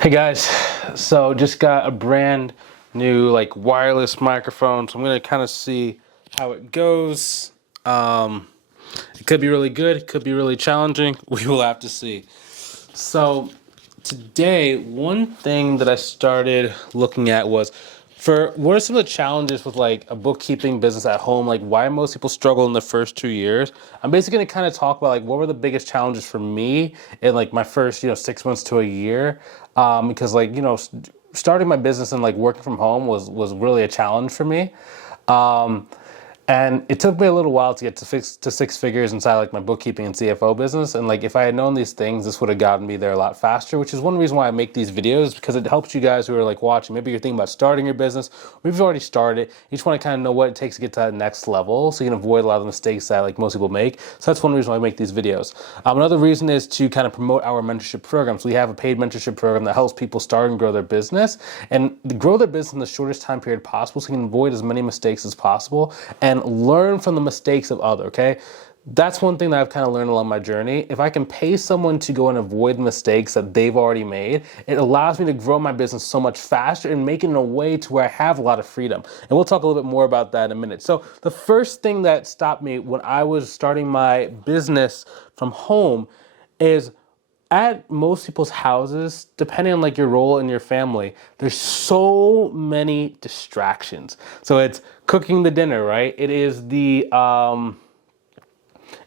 Hey guys, so just got a brand new wireless microphone, so I'm gonna kind of see how it goes. It could be really good, it could be really challenging. We will have to see. So today, one thing that I started looking at was for what are some of the challenges with a bookkeeping business at home, like why most people struggle in the first 2 years. I'm basically gonna kind of talk about what were the biggest challenges for me in my first 6 months to a year, because starting my business and working from home was really a challenge for me. And it took me a little while to get to six figures inside my bookkeeping and CFO business. And if I had known these things, this would have gotten me there a lot faster, which is one reason why I make these videos, because it helps you guys who are watching. Maybe you're thinking about starting your business, or you've already started. You just want to kind of know what it takes to get to that next level so you can avoid a lot of the mistakes that most people make. So that's one reason why I make these videos. Another reason is to kind of promote our mentorship programs. We have a paid mentorship program that helps people start and grow their business and grow their business in the shortest time period possible so you can avoid as many mistakes as possible and learn from the mistakes of others, okay? That's one thing that I've kind of learned along my journey. If I can pay someone to go and avoid the mistakes that they've already made, it allows me to grow my business so much faster and make it in a way to where I have a lot of freedom. And we'll talk a little bit more about that in a minute. So the first thing that stopped me when I was starting my business from home is at most people's houses, depending on your role in your family, there's so many distractions. So it's cooking the dinner, right? It is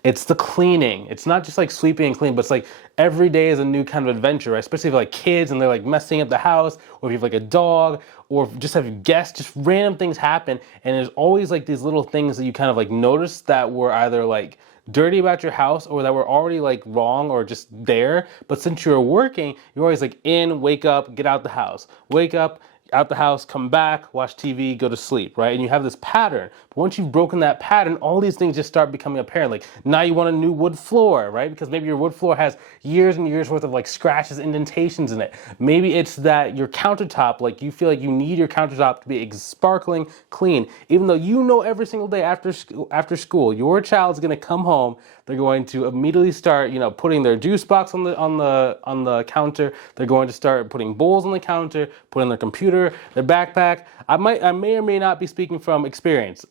it's the cleaning. It's not just sweeping and cleaning, but it's every day is a new kind of adventure, right? Especially if kids and they're messing up the house, or if you have a dog, or just have guests, just random things happen. And there's always these little things that you kind of notice that were either dirty about your house or that were already wrong or just there. But since you're working, you're always wake up, get out the house, wake up, out the house, come back, watch TV, go to sleep, right? And you have this pattern. But once you've broken that pattern, all these things just start becoming apparent. Now you want a new wood floor, right? Because maybe your wood floor has years and years worth of scratches, indentations in it. Maybe it's that your countertop, you feel you need your countertop to be sparkling clean, even though you know every single day after school, your child's gonna come home. They're going to immediately start, putting their juice box on the counter. They're going to start putting bowls on the counter, putting their computer, their backpack. I may or may not be speaking from experience.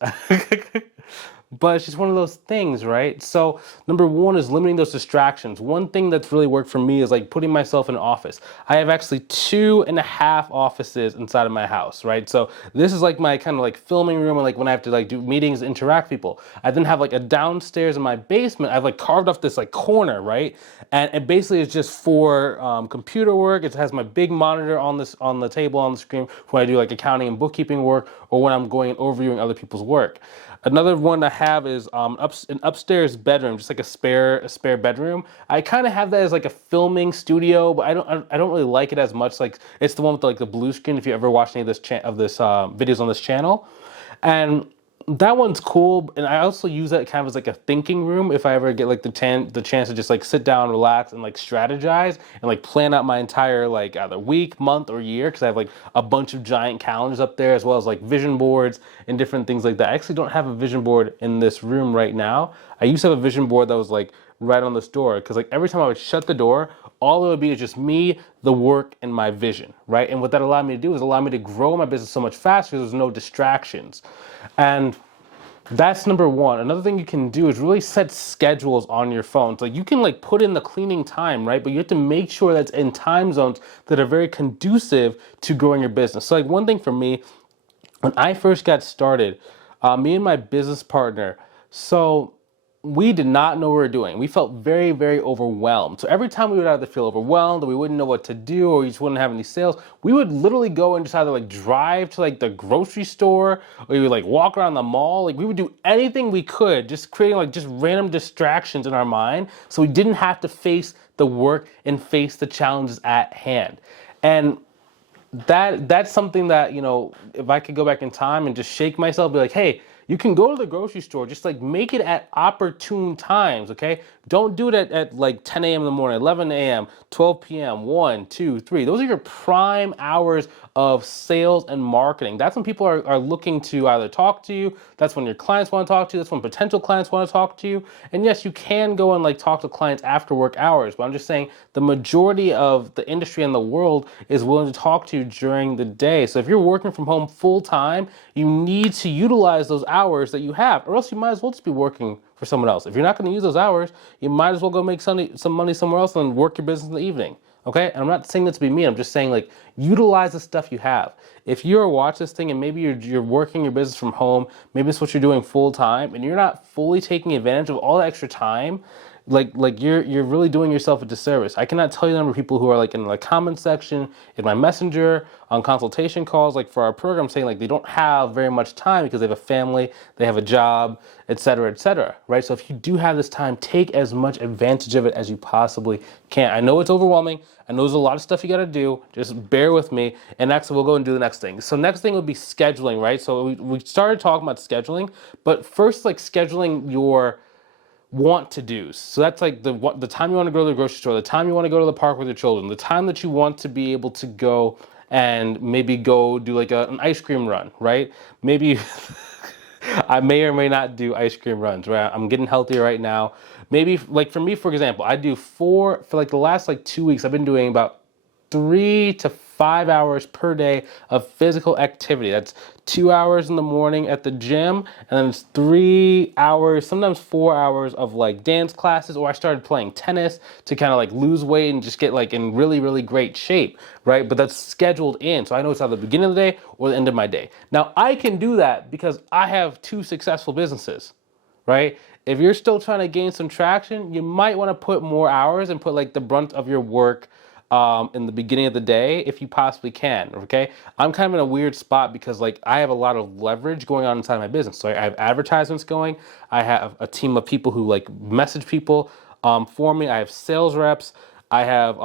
But it's just one of those things, right? So number one is limiting those distractions. One thing that's really worked for me is putting myself in an office. I have actually 2.5 offices inside of my house, right? So this is my kind of filming room and when I have to do meetings, interact with people. I then have a downstairs in my basement. I've carved off this corner, right? And it basically is just for computer work. It has my big monitor on the table on the screen when I do accounting and bookkeeping work, or when I'm going and overviewing other people's work. Another one I have is an upstairs bedroom, just a spare bedroom. I kind of have that as a filming studio, but I don't really like it as much. It's the one with the blue screen. If you ever watched any of this videos on this channel, and that one's cool. And I also use that kind of as a thinking room if I ever get the chance to just sit down, relax, and strategize and plan out my entire either week, month, or year, because I have a bunch of giant calendars up there, as well as vision boards and different things like that. I actually don't have a vision board in this room right now. I used to have a vision board that was right on this door, because every time I would shut the door, all it would be is just me, the work, and my vision, right? And what that allowed me to do is allow me to grow my business so much faster because there's no distractions. And that's number one. Another thing you can do is really set schedules on your phone. So you can put in the cleaning time, right? But you have to make sure that's in time zones that are very conducive to growing your business. So one thing for me, when I first got started, me and my business partner, so we did not know what we were doing. We felt very, very overwhelmed. So every time we would either feel overwhelmed, or we wouldn't know what to do, or we just wouldn't have any sales, we would literally go and just either drive to the grocery store, or we would walk around the mall. We would do anything we could, just creating just random distractions in our mind, so we didn't have to face the work and face the challenges at hand. And that's something that, if I could go back in time and just shake myself, be hey, you can go to the grocery store, just make it at opportune times, okay? Don't do it at 10 a.m. in the morning, 11 a.m., 12 p.m., 1, 2, 3. Those are your prime hours of sales and marketing. That's when people are looking to either talk to you. That's when your clients want to talk to you. That's when potential clients want to talk to you. And yes, you can go and like talk to clients after work hours, but I'm just saying the majority of the industry in the world is willing to talk to you during the day. So if you're working from home full time, you need to utilize those hours that you have, or else you might as well just be working for someone else. If you're not going to use those hours, you might as well go make some money somewhere else and work your business in the evening. Okay? And I'm not saying that to be mean. I'm just saying, like, utilize the stuff you have. If you're watching this thing and maybe you're working your business from home, maybe it's what you're doing full time, and you're not fully taking advantage of all the extra time, like you're really doing yourself a disservice. I cannot tell you the number of people who are like in the comment section, in my messenger, on consultation calls, like for our program, saying like they don't have very much time because they have a family, they have a job, etc., right? So if you do have this time, take as much advantage of it as you possibly can. I know it's overwhelming. I know there's a lot of stuff you got to do. Just bear with me. And next, we'll go and do the next thing. So next thing would be scheduling, right? So we started talking about scheduling, but first, like scheduling your want to do. So that's like the time you want to go to the grocery store, the time you want to go to the park with your children, the time that you want to be able to go and maybe go do like an ice cream run, right? Maybe I may or may not do ice cream runs, right? I'm getting healthier right now. Maybe like for me, for example, I do for like the last like 2 weeks, I've been doing about 3 to 5 hours per day of physical activity. That's 2 hours in the morning at the gym, and then it's 3 hours, sometimes 4 hours of like dance classes, or I started playing tennis to kind of like lose weight and just get like in really, really great shape, right? But that's scheduled in. So I know it's either the beginning of the day or the end of my day. Now I can do that because I have 2 successful businesses, right? If you're still trying to gain some traction, you might want to put more hours and put like the brunt of your work in the beginning of the day if you possibly can, okay? I'm kind of in a weird spot because like I have a lot of leverage going on inside my business. So I have advertisements going. I have a team of people who like message people for me. I have sales reps. I have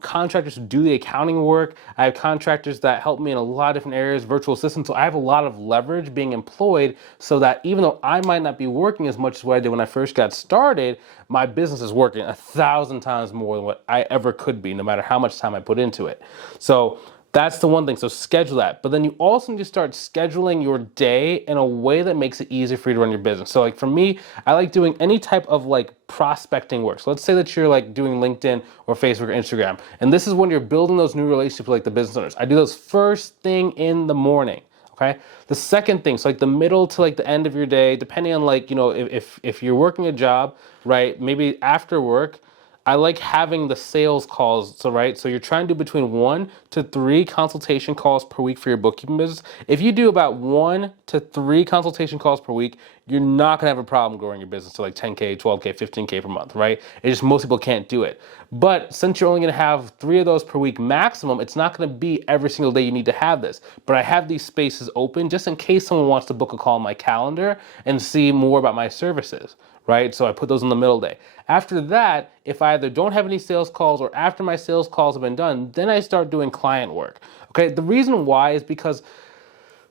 contractors who do the accounting work. I have contractors that help me in a lot of different areas, virtual assistants. So I have a lot of leverage being employed so that even though I might not be working as much as what I did when I first got started, my business is working 1,000 times more than what I ever could be, no matter how much time I put into it. So that's the one thing. So schedule that. But then you also need to start scheduling your day in a way that makes it easier for you to run your business. So like for me, I like doing any type of like prospecting work. So let's say that you're like doing LinkedIn or Facebook or Instagram. And this is when you're building those new relationships with like the business owners. I do those first thing in the morning. Okay. The second thing, so like the middle to like the end of your day, depending on like, you know, if you're working a job, right, maybe after work, I like having the sales calls. So, right, so you're trying to do between 1 to 3 consultation calls per week for your bookkeeping business. If you do about 1 to 3 consultation calls per week, you're not gonna have a problem growing your business to like 10K, 12K, 15K per month, right? It's just most people can't do it. But since you're only gonna have 3 of those per week maximum, it's not gonna be every single day you need to have this. But I have these spaces open just in case someone wants to book a call on my calendar and see more about my services, right? So I put those in the middle day. After that, if I either don't have any sales calls or after my sales calls have been done, then I start doing client work. Okay, the reason why is because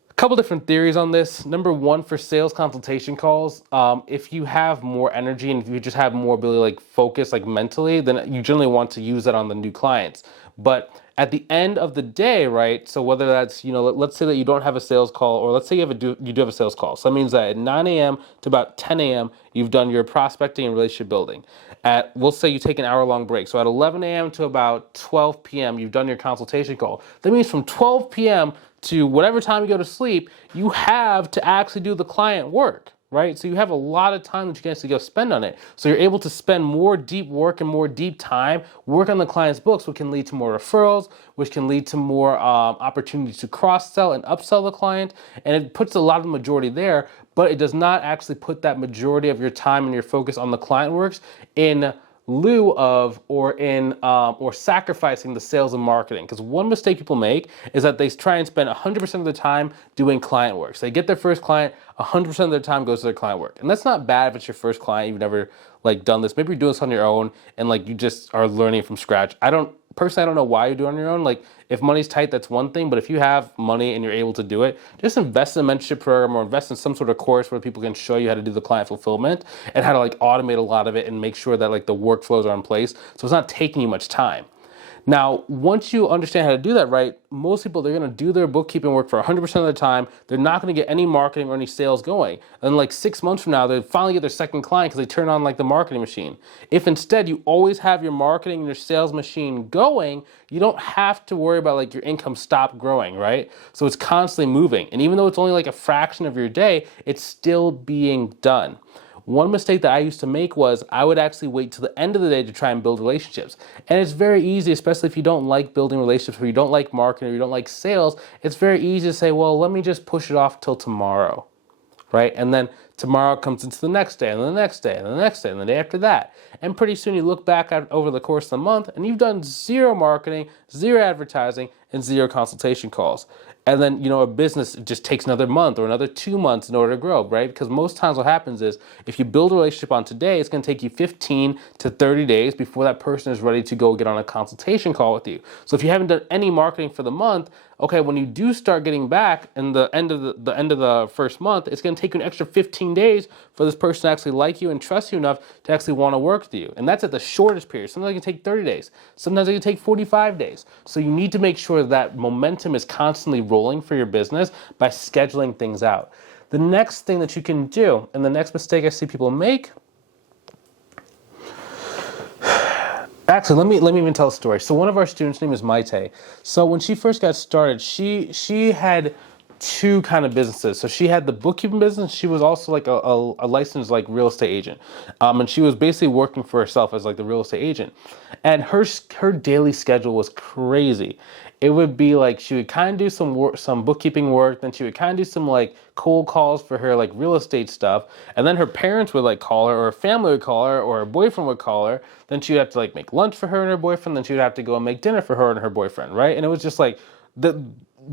a couple different theories on this. Number one, for sales consultation calls, if you have more energy and if you just have more ability, like focus, like mentally, then you generally want to use that on the new clients. But at the end of the day, right? So whether that's, you know, let's say that you don't have a sales call, or let's say you do have a sales call. So that means that at 9 a.m. to about 10 a.m., you've done your prospecting and relationship building. We'll say you take an hour-long break. So at 11 a.m. to about 12 p.m., you've done your consultation call. That means from 12 p.m. to whatever time you go to sleep, you have to actually do the client work, right? So you have a lot of time that you can actually go spend on it. So you're able to spend more deep work and more deep time work on the client's books, which can lead to more referrals, which can lead to more opportunities to cross-sell and upsell the client. And it puts a lot of the majority there, but it does not actually put that majority of your time and your focus on the client works in lieu of or sacrificing the sales and marketing. Because one mistake people make is that they try and spend 100% of the time doing client work. So they get their first client, 100% of their time goes to their client work. And that's not bad if it's your first client, you've never like done this. Maybe you're doing this on your own and like you just are learning from scratch. I don't know why you do it on your own. Like if money's tight, that's one thing, but if you have money and you're able to do it, just invest in a mentorship program or invest in some sort of course where people can show you how to do the client fulfillment and how to like automate a lot of it and make sure that like the workflows are in place. So it's not taking you much time. Now, once you understand how to do that right, most people, they're going to do their bookkeeping work for 100% of the time. They're not going to get any marketing or any sales going. And like 6 months from now, they finally get their second client because they turn on like the marketing machine. If instead you always have your marketing and your sales machine going, you don't have to worry about like your income stop growing, right? So it's constantly moving. And even though it's only like a fraction of your day, it's still being done. One mistake that I used to make was I would actually wait till the end of the day to try and build relationships. And it's very easy, especially if you don't like building relationships, or you don't like marketing, or you don't like sales, it's very easy to say, well, let me just push it off till tomorrow, right? And then tomorrow comes into the next day, and then the next day, and the next day, and the day after that. And pretty soon you look back at over the course of the month, and you've done zero marketing, zero advertising, and zero consultation calls. And then, a business just takes another month or another 2 months in order to grow, right? Because most times what happens is if you build a relationship on today, it's going to take you 15 to 30 days before that person is ready to go get on a consultation call with you. So if you haven't done any marketing for the month, okay, when you do start getting back in the end of the first month, it's going to take you an extra 15 days for this person to actually like you and trust you enough to actually want to work with you. And that's at the shortest period. Sometimes it can take 30 days. Sometimes it can take 45 days. So you need to make sure that momentum is constantly rolling for your business by scheduling things out. The next thing that you can do, and the next mistake I see people make, actually, let me even tell a story. So one of our students' name is Maite. So when she first got started, she had two kind of businesses. So she had the bookkeeping business. She was also like a licensed like real estate agent, and she was basically working for herself as like the real estate agent. And her daily schedule was crazy. It would be like she would kind of do some work, some bookkeeping work, then she would kind of do some like cold calls for her like real estate stuff, and then her parents would like call her, or her family would call her, or her boyfriend would call her. Then she would have to like make lunch for her and her boyfriend. Then she would have to go and make dinner for her and her boyfriend, right? And it was just like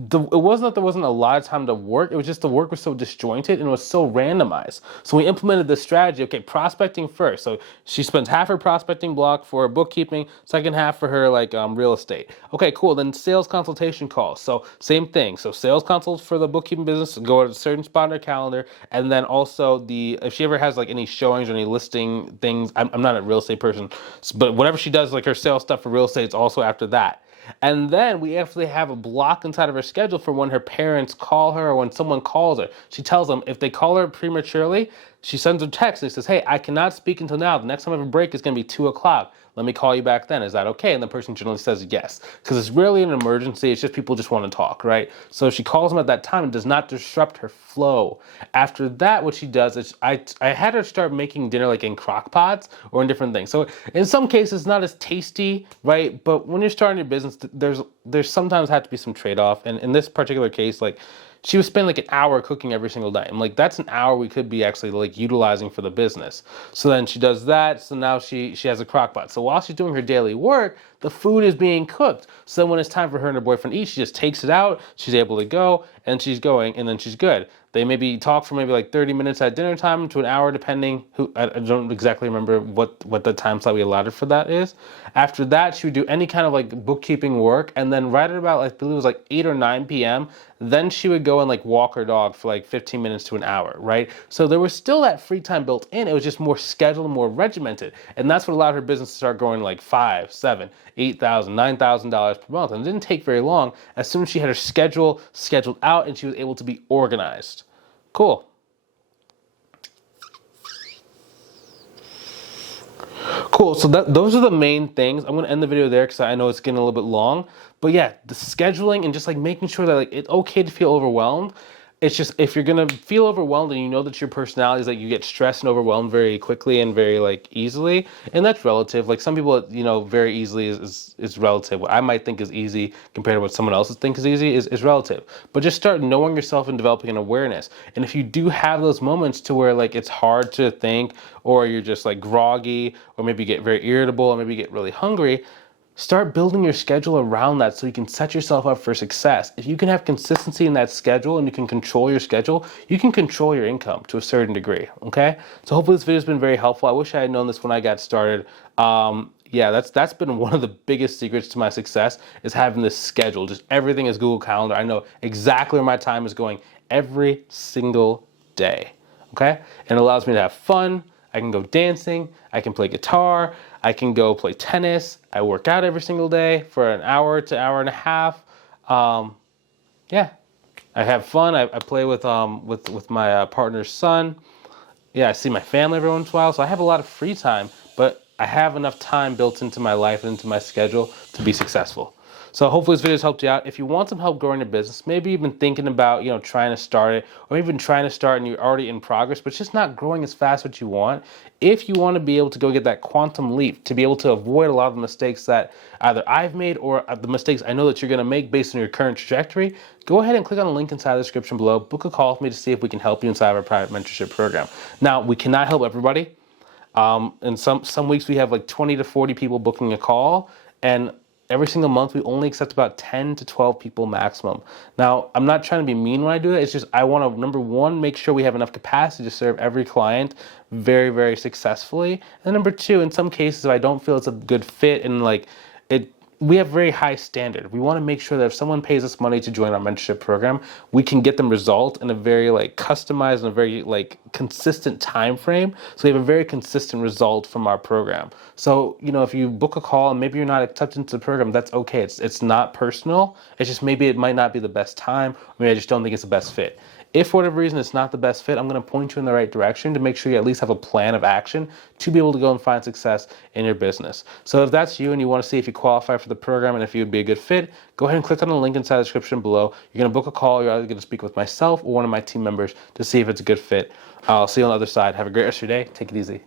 it wasn't that there wasn't a lot of time to work. It was just the work was so disjointed and it was so randomized. So we implemented this strategy. Okay, prospecting first. So she spends half her prospecting block for bookkeeping, second half for her like real estate. Okay, cool. Then sales consultation calls. So same thing. So sales consults for the bookkeeping business go at a certain spot on her calendar, and then also if she ever has like any showings or any listing things. I'm not a real estate person, but whatever she does, like her sales stuff for real estate, it's also after that. And then we actually have a block inside of her schedule for when her parents call her or when someone calls her. She tells them if they call her prematurely, she sends a text and says, hey, I cannot speak until now. The next time I have a break is going to be 2:00. Let me call you back then. Is that okay? And the person generally says yes. Because it's rarely an emergency. It's just people just want to talk, right? So she calls them at that time and does not disrupt her flow. After that, what she does is I had her start making dinner like in crock pots or in different things. So in some cases, it's not as tasty, right? But when you're starting your business, there's sometimes have to be some trade-off. And in this particular case, like, she was spending like an hour cooking every single day. I'm like, that's an hour we could be actually like utilizing for the business. So then she does that. So now she has a crock pot. So while she's doing her daily work, the food is being cooked. So when it's time for her and her boyfriend to eat, she just takes it out. She's able to go and she's going and then she's good. They maybe talk for maybe like 30 minutes at dinner time to an hour, depending. I don't exactly remember what the time slot we allotted for that is. After that, she would do any kind of like bookkeeping work. And then right at about, I believe it was like 8 or 9 p.m., then she would go and like walk her dog for like 15 minutes to an hour, right? So there was still that free time built in. It was just more scheduled and more regimented. And that's what allowed her business to start growing like $5,000, $7,000, $8,000, $9,000 per month. And it didn't take very long. As soon as she had her schedule scheduled out and she was able to be organized. Cool. Cool, so those are the main things. I'm gonna end the video there because I know it's getting a little bit long. But yeah, the scheduling and just like making sure that like it's okay to feel overwhelmed. It's just if you're gonna feel overwhelmed and you know that your personality is like you get stressed and overwhelmed very quickly and very like easily, and that's relative. Like some people, very easily is relative. What I might think is easy compared to what someone else thinks is easy is relative. But just start knowing yourself and developing an awareness. And if you do have those moments to where like it's hard to think, or you're just like groggy, or maybe get very irritable, or maybe get really hungry, start building your schedule around that so you can set yourself up for success. If you can have consistency in that schedule and you can control your schedule, you can control your income to a certain degree, okay? So hopefully this video has been very helpful. I wish I had known this when I got started. Yeah, that's been one of the biggest secrets to my success is having this schedule. Just everything is Google Calendar. I know exactly where my time is going every single day, okay? And it allows me to have fun. I can go dancing, I can play guitar, I can go play tennis. I work out every single day for an hour to hour and a half. Yeah, I have fun. I play with my partner's son. Yeah, I see my family every once in a while, so I have a lot of free time, but I have enough time built into my life and into my schedule to be successful. So hopefully this video has helped you out. If you want some help growing your business, maybe you've been thinking about, trying to start it, or even trying to start and you're already in progress, but it's just not growing as fast as you want. If you want to be able to go get that quantum leap, to be able to avoid a lot of the mistakes that either I've made or the mistakes I know that you're going to make based on your current trajectory, go ahead and click on the link inside the description below. Book a call with me to see if we can help you inside of our private mentorship program. Now, we cannot help everybody. And some weeks we have like 20 to 40 people booking a call, and every single month we only accept about 10 to 12 people maximum. Now, I'm not trying to be mean when I do it. It's just I want to, number one, make sure we have enough capacity to serve every client very, very successfully. And number two, in some cases, if I don't feel it's a good fit and we have very high standard. We want to make sure that if someone pays us money to join our mentorship program, we can get them result in a very customized and a very consistent time frame. So we have a very consistent result from our program. So, if you book a call and maybe you're not accepted into the program, that's okay. It's not personal. It's just maybe it might not be the best time. Maybe I just don't think it's the best fit. If for whatever reason it's not the best fit, I'm going to point you in the right direction to make sure you at least have a plan of action to be able to go and find success in your business. So if that's you and you want to see if you qualify for the program and if you would be a good fit, go ahead and click on the link inside the description below. You're going to book a call. You're either going to speak with myself or one of my team members to see if it's a good fit. I'll see you on the other side. Have a great rest of your day. Take it easy.